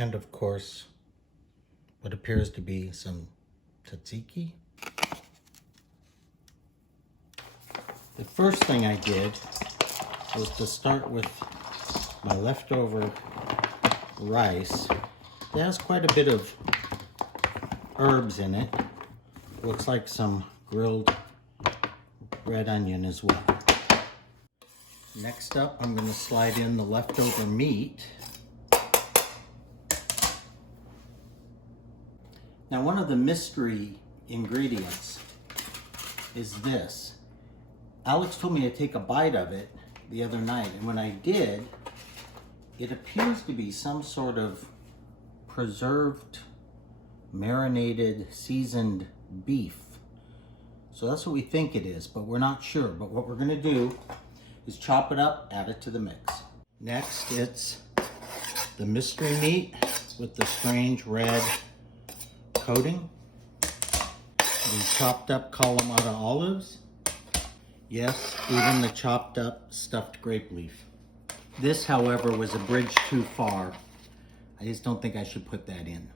And of course, what appears to be some tzatziki. The first thing I did was to start with my leftover rice. It has quite a bit of herbs in it. Looks like some grilled red onion as well. Next up, I'm going to slide in the leftover meat. Now, one of the mystery ingredients is this. Alex told me to take a bite of it the other night, and when I did, it appears to be some sort of preserved, marinated, seasoned beef. So that's what we think it is, but we're not sure. But what we're going to do is chop it up, add it to the mix. Next, it's the mystery meat with the strange red coating. The chopped up Kalamata olives. Yes, even the chopped up stuffed grape leaf. This, however, was a bridge too far. I just don't think I should put that in.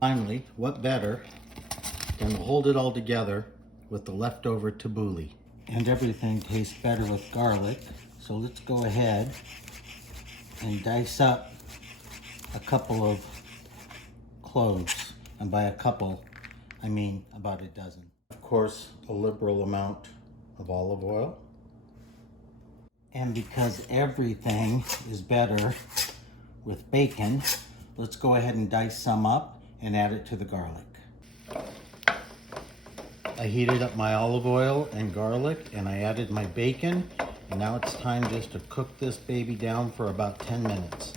Finally, what better than to hold it all together with the leftover tabbouleh. And everything tastes better with garlic. So let's go ahead and dice up a couple of cloves. And by a couple, I mean about a dozen. Of course, a liberal amount of olive oil. And because everything is better with bacon, let's go ahead and dice some up and add it to the garlic. I heated up my olive oil and garlic and I added my bacon. And now it's time just to cook this baby down for about 10 minutes.